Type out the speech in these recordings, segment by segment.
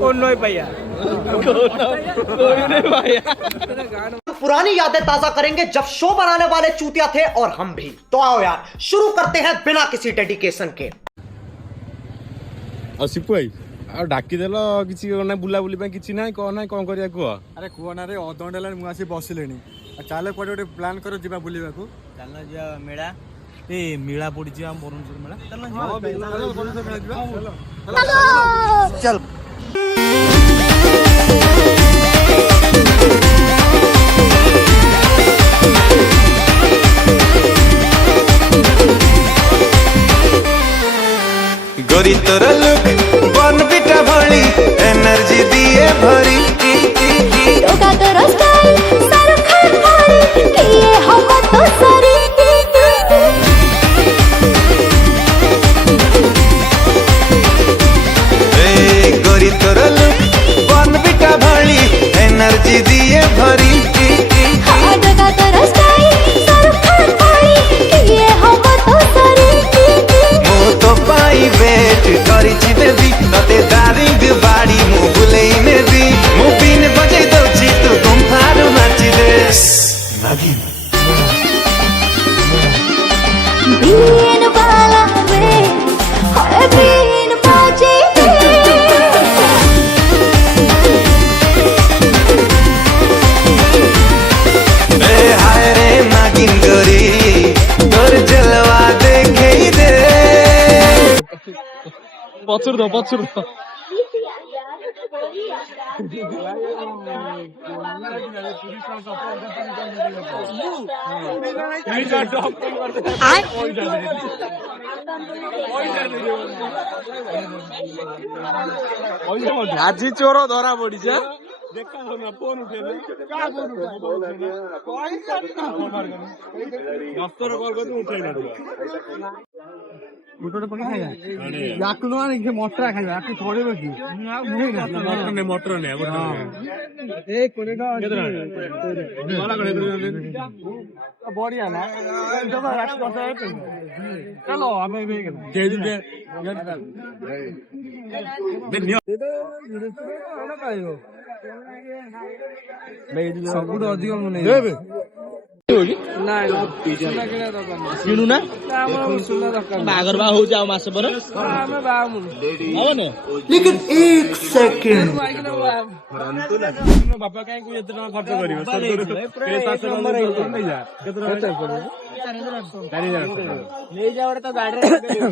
कौन नहीं भैया पुरानी यादें ताजा करेंगे जब शो बनाने वाले चूतिया थे और हम भी। तो आओ यार शुरू करते हैं बिना किसी डेडिकेशन के। शिपु भाई आ डाकिदेल किसी ना बुलाबुली किसी ना कौन ना कौन करिया कुह। अरे कहना रे अधघंटा है मुझे बसिले चल कौटे गोटे प्लान कर जा बुलवा चलना जा मेला ए मेला पड़ी हम बरुणेश्वर मेला चल गोरी तोर लुक बन बिटा भली एनर्जी दिए भरी योगा तोर स्टाइल सारा खान भारी किए हवा तो सारी गोरी तोर लुक बन बिटा भली एनर्जी दिए भरी योगा तोर स्टाइल सारा खान भारी किए हवा तो सारी मु तो पाई वेट करी छी बेबी तते दारिंग बाड़ी मु बुलेई नेबी मु बिन बजै दउची तू गुम्फारू नाची दे नागिन बीन वाला वे हाय बीन बाजे ए हाय रे नागिन गोरी तोर जलवा देखे दे पछुर दो आज चोर धरा पड़ी देखा फोन उठे कॉल कर उठे मटर खाइबा थोड़े बची मटर ने बढ़िया ना चलो हमें सबुठ अधिक मुझे किणु ना बागर बा हो जाओ मासे पर लेकिन एक सेकंड बापा कहीं कोई इतना खर्च करियो ले जाओ तो गाड़ी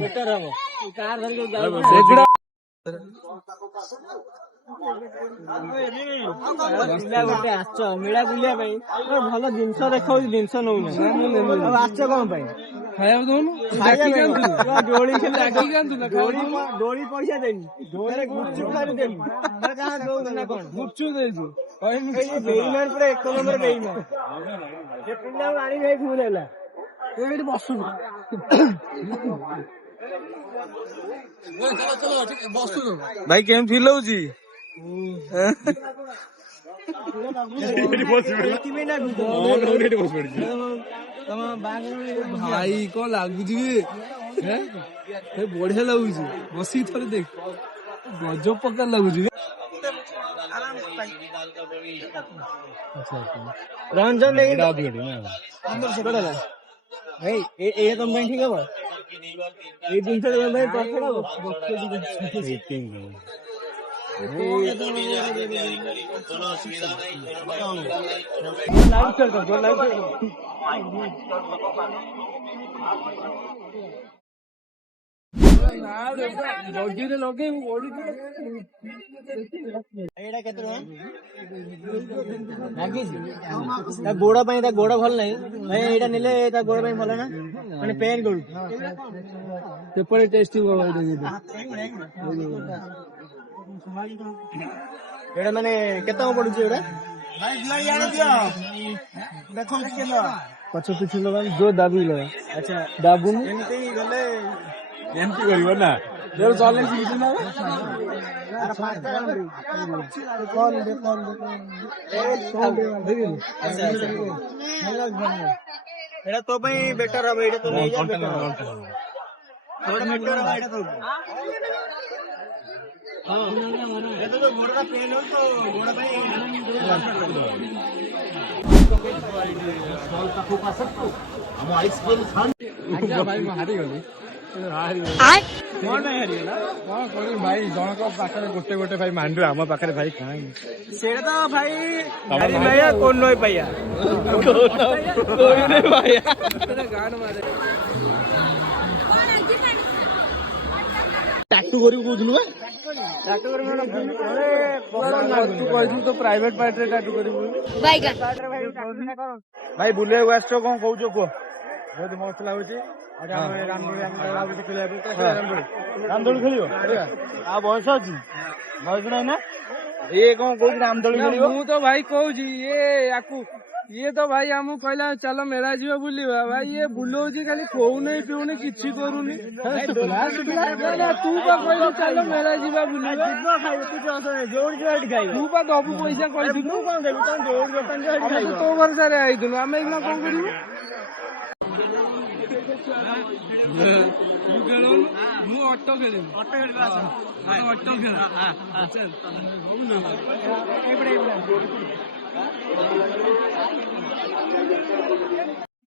बेटर हम कार धर के जाओ मेला बुलिया भल जिन देखा जिनस नौ आस कौन डोली डोली पैसा देनी गुपचुप देनी गुपचुप देछु बेईमान पूरा एक नंबर बेईमान पिला आनी भूल है बसु भाई केम फील हो भाई कौन लगुच बढ़िया लगुच बस थे देख गजब प्रकार लगुच रंजन ये तुम ठीक है ये दिन से गोड़ गोड़ भल ना भाई ये नेले गोड़ भल ना मैंने पेन करूँ टेस्टी एटा माने केता पड़ुछ एटा पछ पिछ लगा जो दाबी लगा अच्छा दाबुन एमती गले एमती करियो ना देर चले किछ ना अरे फास्ट कौन अच्छा एटा तो भाई बेटर है एटा तो नहीं जा बेटर थोड़ा बेटर है एटा तो ଭାଇ ମୁଁ ହାରିଗଲି କଣ କରିବି ଭାଇ ଜଣଙ୍କ ପାଖରେ ଗୋଟେ ଭାଇ ମାଣ୍ଡୁ ଆମ ପାଖରେ ଭାଇ କାହିଁ ସେଇଟା ତ ଭାଇ ଭାଇଆ କୋନ ନଇ ପାଇଆ ଟାଟୁ କରିବୁ କହୁଥିଲୁ ବା ତୁ କହିଥିଲୁ ତ ପ୍ରାଇଭେଟ ପାର୍ଟିରେ ଟାଟୁ କରିବୁ ଭାଇ ବୁଲିବାକୁ ଆସିଛ କଣ କହୁଛ କୁହ ବହୁତ ମସ୍ତ ଲାଗୁଛି ରାମଦୋଳି ଖେଳିବ ଆଉ ବୟସ ଅଛି ବୟସ ନାହିଁ ନା ଇଏ କଣ କହୁଛି ରାମଦୋଳି ଖେଳିବ ମୁଁ ତ ଭାଇ କହୁଛି ଇଏ ତ ଭାଇ ଆମକୁ କହିଲା ଚାଲ ମେଳା ଯିବା ବୁଲିବା ଭାଇ ଇଏ ବୁଲଉଛି ଖାଲି ଖୋଉନି ପିଉନି କିଛି କରୁନି ତୁ ବା କହିଲୁ ଚାଲ ମେଳା ଯିବା ବୁଲିବା ତୁ ବା ଦବୁ ପଇସା କହିଥିଲୁ ତୋ ଭରସାରେ ଆଇଥିଲୁ ଆମେ ଏଇନା କଣ କରିବୁ ମୁଁ ଅଟୋ ଖେଳିବି ଅଟୋ ଖେଳ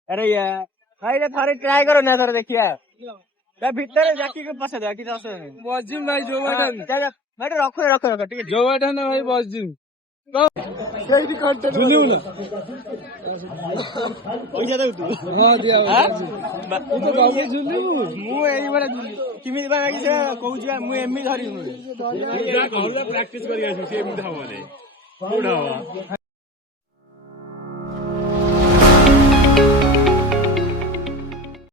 अरे यार भाई रे थोड़े ट्राई करो ना थोड़े देखिए भीतर जाके पसा दे किसी असर नहीं ବସିଯିବୁ ଭାଇ ଯୋଉ ବାଟ भाई रखो रखो रखो ठीक है ଯୋଉ ବାଟ ନା ଭାଇ ବସିଯିବୁ ବୁଲିବୁ ନା पैसा दे तू ହଁ ଦିଆ ତୁ ତ ବାବୁ ଝୁଲିବୁ ମୁଁ ଏଇ ଭଳିଆ କେମିତି ବା ସେ କହୁଛି ମୁଁ ଏମିତି ଧରିବି ପ୍ରାକ୍ଟିସ କରି ଆସିବୁ ସେ ଏମିତି ହବନି